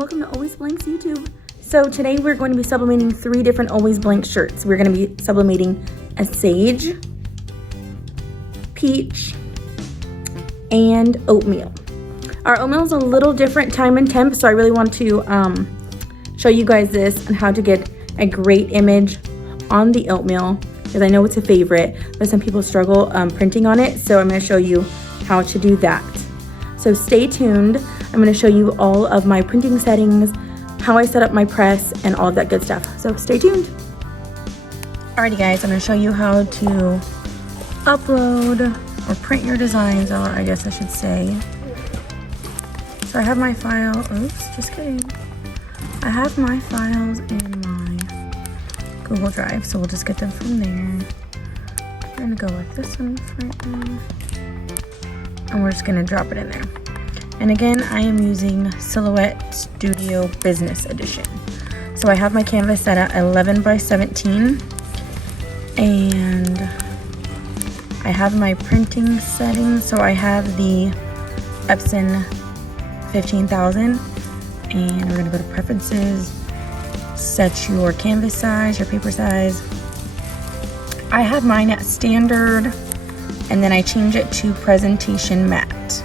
welcome to Always Blanks YouTube. So today we're going to be sublimating 3 different Always Blank shirts. We're going to be sublimating a sage, peach, and oatmeal. Our oatmeal is a little different time and temp, so I really want to show you guys this and how to get a great image on the oatmeal, because I know it's a favorite, but some people struggle printing on it, so I'm going to show you how to do that. So stay tuned. I'm going to show you all of my printing settings, how I set up my press, and all of that good stuff. So stay tuned. Alrighty guys, I'm going to show you how to upload or print your designs, I guess I should say. So I have my file, oops, just kidding. I have my files in my Google Drive, so we'll just get them from there. I'm going to go with this one for right now. And we're just going to drop it in there. And again, I am using Silhouette Studio Business Edition. So I have my canvas set at 11 by 17. And I have my printing settings. So I have the Epson 15,000. And we're going to go to Preferences. Set your canvas size, your paper size. I have mine at Standard. And then I change it to Presentation Matte.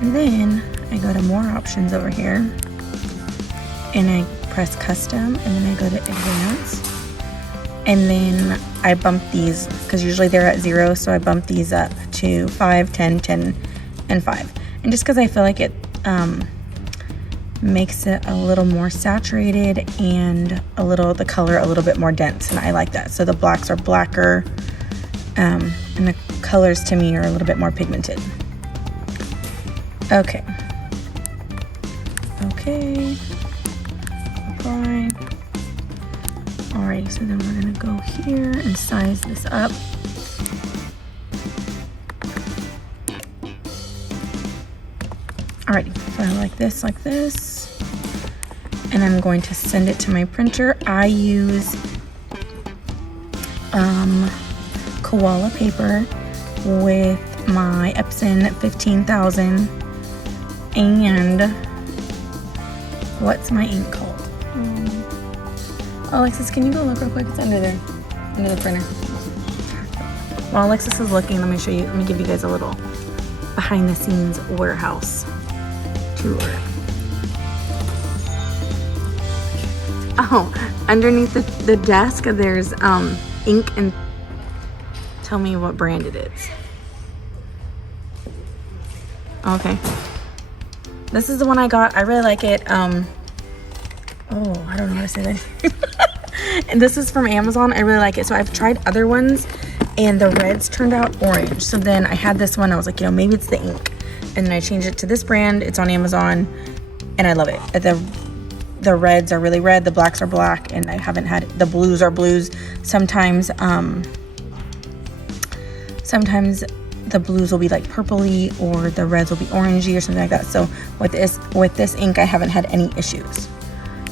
And then I go to More Options over here. And I press Custom. And then I go to Advanced. And then I bump these, because usually they're at 0. So I bump these up to 5, 10, 10, and 5. And just because I feel like it makes it a little more saturated and the color a little bit more dense. And I like that. So the blacks are blacker. And the colors to me are a little bit more pigmented. Okay. Okay. Apply. Alright, so then we're gonna go here and size this up. Alrighty, so I like this, and I'm going to send it to my printer. I use koala paper with my Epson 15,000, and what's my ink called? Alexis, can you go look real quick? It's under there, under the printer. While Alexis is looking, let me give you guys a little behind the scenes warehouse tour. Oh, underneath the desk there's ink, and tell me what brand it is. Okay, this is the one I got. I really like it. Oh, I don't know how to say that. And this is from Amazon. I really like it. So I've tried other ones and the reds turned out orange. So then I had this one. I was like, maybe it's the ink. And then I changed it to this brand. It's on Amazon and I love it. The reds are really red. The blacks are black. And I haven't had the blues are blues. Sometimes the blues will be like purpley, or the reds will be orangey or something like that. So with this ink, I haven't had any issues.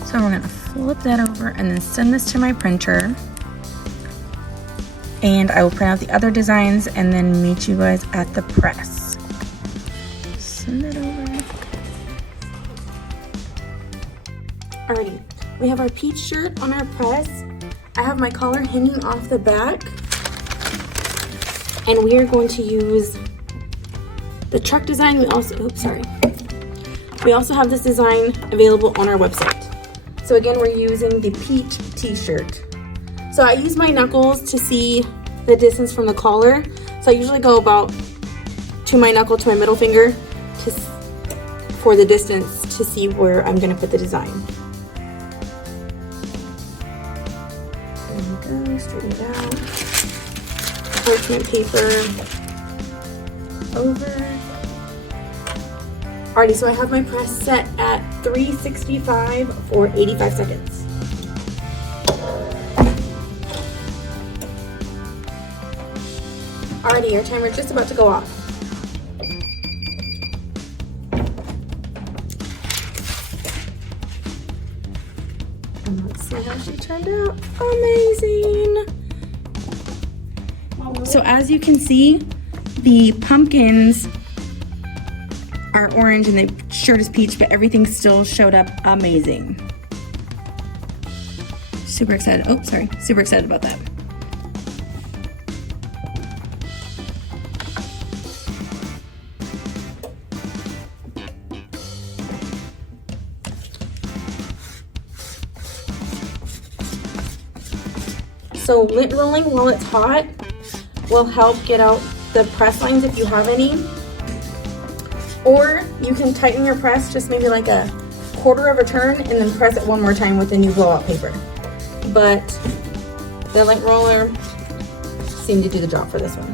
So we're gonna flip that over and then send this to my printer. And I will print out the other designs and then meet you guys at the press. Send it over. Alrighty, we have our peach shirt on our press. I have my collar hanging off the back. And we are going to use the truck design. We also have this design available on our website. So again, we're using the peach t-shirt. So I use my knuckles to see the distance from the collar. So I usually go about to my knuckle to my middle finger for the distance to see where I'm gonna put the design. There we go, straighten it out. Parchment paper over. Alrighty, so I have my press set at 365 for 85 seconds. Alrighty, our timer is just about to go off. And let's see how she turned out. Amazing! So as you can see, the pumpkins are orange and the shirt is peach, but everything still showed up amazing. Super excited. Oh, sorry. Super excited about that. So lint rolling while it's hot will help get out the press lines if you have any. Or you can tighten your press just maybe like a quarter of a turn and then press it one more time with the new blowout paper. But the lint roller seemed to do the job for this one.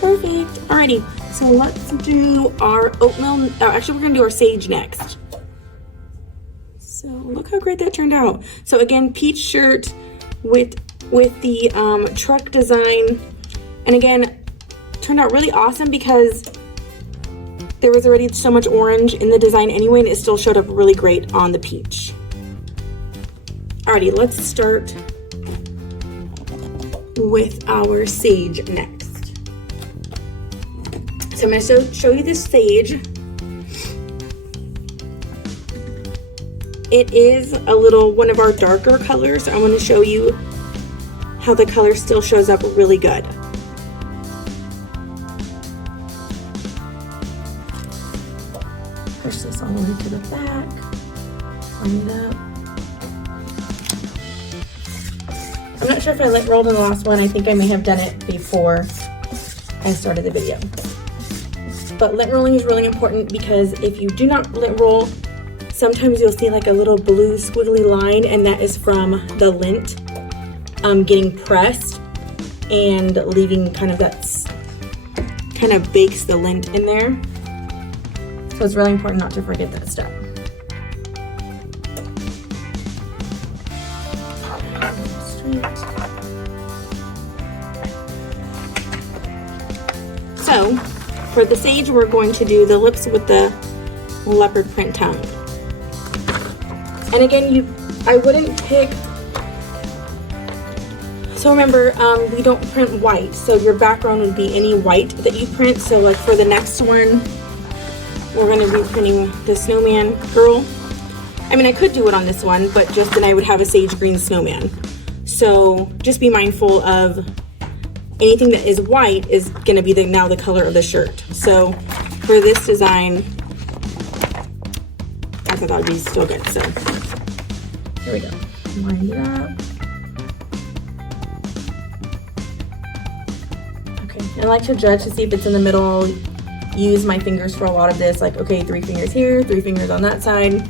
Perfect. Alrighty, so let's do our oatmeal. Actually, we're gonna do our sage next. So look how great that turned out. So again, peach shirt with the truck design, and again, turned out really awesome because there was already so much orange in the design anyway, and it still showed up really great on the peach. Alrighty, let's start with our sage next. So I'm going to show you this sage. It is a little one of our darker colors. I want to show you how the color still shows up really good. Push this all the way to the back. Line it up. I'm not sure if I lint rolled in the last one. I think I may have done it before I started the video. But lint rolling is really important because if you do not lint roll, sometimes you'll see like a little blue squiggly line, and that is from the lint getting pressed and leaving kind of kind of bakes the lint in there. So it's really important not to forget that step. So for the sage, we're going to do the lips with the leopard print tongue. And again, I wouldn't pick, so remember, we don't print white, so your background would be any white that you print. So like for the next one, we're going to be printing the snowman girl. I mean, I could do it on this one, but just then I would have a sage green snowman. So just be mindful of anything that is white is going to be now the color of the shirt. So for this design, I thought that would be still good. So here we go. Line it up. Okay, I like to judge to see if it's in the middle. Use my fingers for a lot of this, like, okay, 3 fingers here, 3 fingers on that side,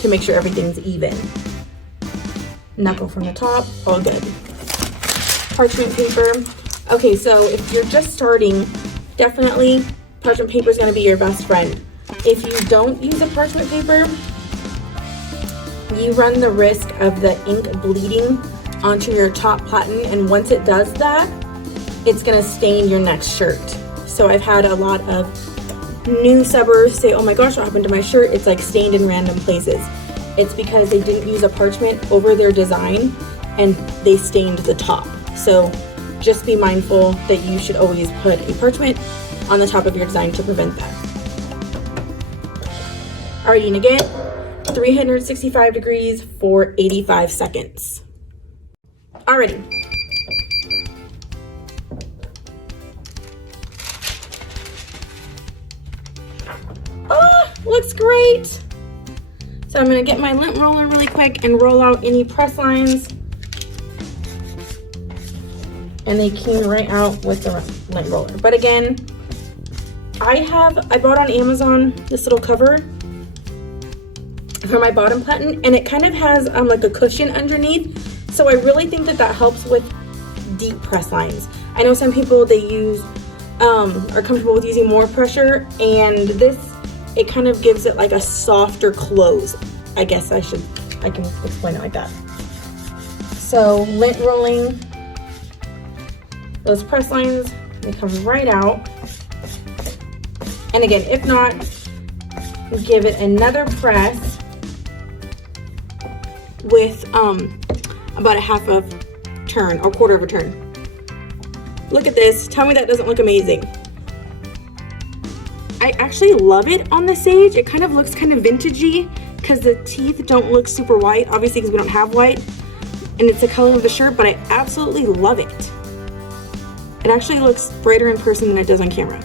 to make sure everything's even. Knuckle from the top, all good. Parchment paper. Okay, so if you're just starting, definitely parchment paper is going to be your best friend. If you don't use a parchment paper, you run the risk of the ink bleeding onto your top platen, and once it does that, it's going to stain your next shirt. So I've had a lot of new subbers say, oh my gosh, what happened to my shirt? It's like stained in random places. It's because they didn't use a parchment over their design and they stained the top. So just be mindful that you should always put a parchment on the top of your design to prevent that. Alrighty, and again, 365 degrees for 85 seconds. Alrighty. Oh, looks great. So I'm gonna get my lint roller really quick and roll out any press lines. And they came right out with the lint roller. But again, I bought on Amazon this little cover for my bottom platen, and it kind of has like a cushion underneath. So I really think that that helps with deep press lines. I know some people, they use, are comfortable with using more pressure, and this, it kind of gives it like a softer close. I guess I can explain it like that. So lint rolling those press lines, they come right out. And again, if not, give it another press with about a half of turn or quarter of a turn. Look at this. Tell me that doesn't look amazing. I actually love it on the Sage. It kind of looks kind of vintagey because the teeth don't look super white, obviously because we don't have white, and it's the color of the shirt, but I absolutely love it. It actually looks brighter in person than it does on camera.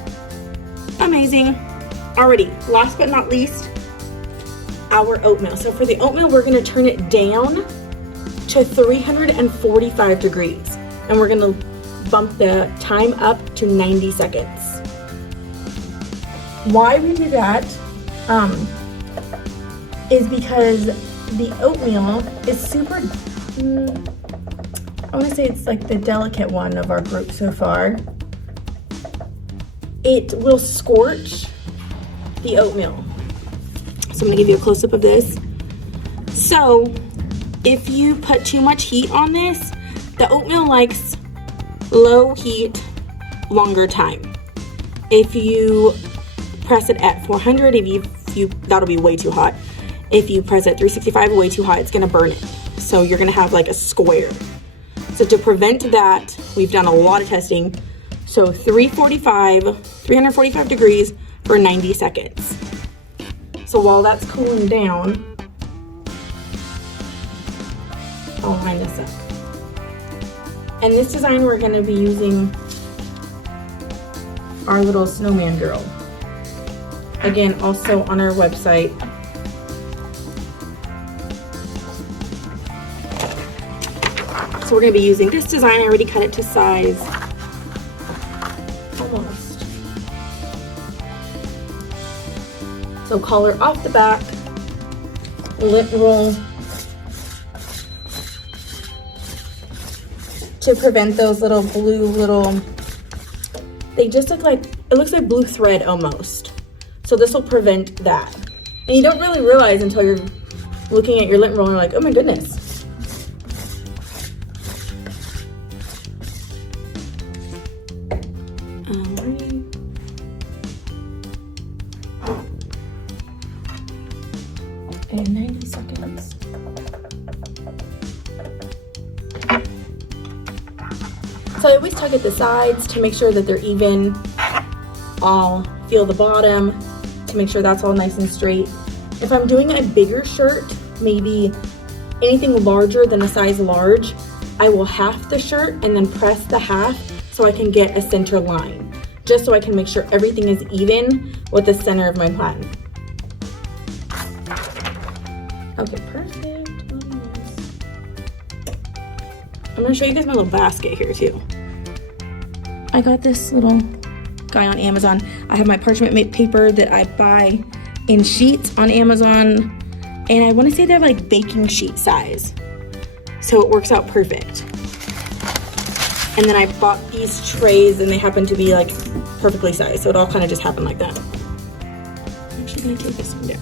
Amazing. Alrighty, last but not least, our oatmeal. So for the oatmeal, we're gonna turn it down to 345 degrees, and we're gonna bump the time up to 90 seconds. Why we do that is because the oatmeal is super, I want to say it's like the delicate one of our group so far. It will scorch the oatmeal. So I'm going to give you a close-up of this. So if you put too much heat on this, the oatmeal likes low heat, longer time. If you press it at 400, that'll be way too hot. If you press it at 365, way too hot, it's gonna burn it. So you're gonna have like a square. So to prevent that, we've done a lot of testing. So 345 degrees for 90 seconds. So while that's cooling down, I'll line this up. And this design, we're gonna be using our little snowman girl. Again, also on our website. So we're gonna be using this design. I already cut it to size. Almost. So collar off the back, lint roll to prevent those little blue they just look like, it looks like blue thread almost. So this will prevent that. And you don't really realize until you're looking at your lint roll and you're like, oh my goodness. Alright. And 90 seconds. So I always tug at the sides to make sure that they're even. I'll feel the bottom to make sure that's all nice and straight. If I'm doing a bigger shirt, maybe anything larger than a size large, I will half the shirt and then press the half so I can get a center line, just so I can make sure everything is even with the center of my pattern. Okay, perfect. I'm gonna show you guys my little basket here too. I got this little guy on Amazon. I have my parchment paper that I buy in sheets on Amazon, and I want to say they're like baking sheet size, so it works out perfect. And then I bought these trays, and they happen to be like perfectly sized, so it all kind of just happened like that. I'm actually gonna take this one down.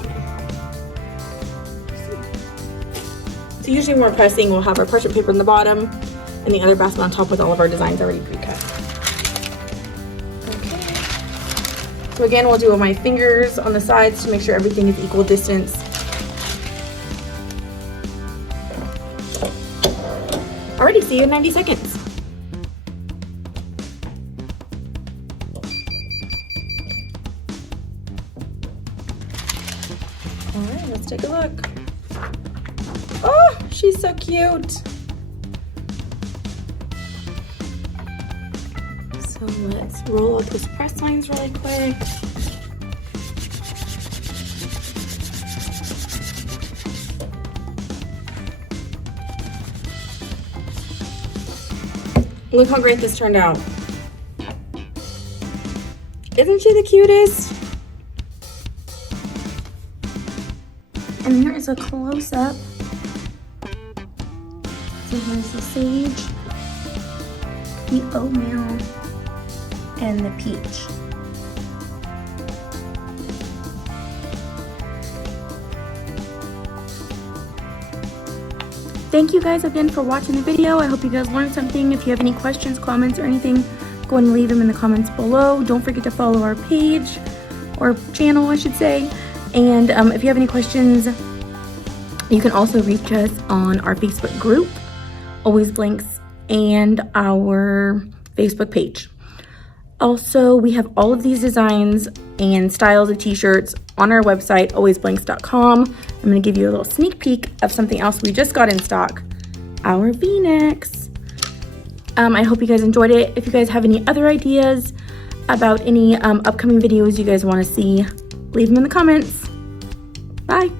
So usually when we're pressing, we'll have our parchment paper in the bottom and the other basket on top with all of our designs already pre-cut. So again, we'll do my fingers on the sides to make sure everything is equal distance. Alrighty, see you in 90 seconds. Alright, let's take a look. Oh, she's so cute. So let's roll out those press lines really quick. Look how great this turned out. Isn't she the cutest? And here is a close-up. So here's the sage, the oatmeal, and the peach. Thank you guys again for watching the video. I hope you guys learned something. If you have any questions, comments, or anything, go ahead and leave them in the comments below. Don't forget to follow our page, or channel I should say. And if you have any questions You can also reach us on our Facebook group, Always Blanks, and our Facebook page. Also, we have all of these designs and styles of t-shirts on our website, alwaysblanks.com. I'm going to give you a little sneak peek of something else we just got in stock, our V-necks. I hope you guys enjoyed it. If you guys have any other ideas about any upcoming videos you guys want to see, leave them in the comments. Bye.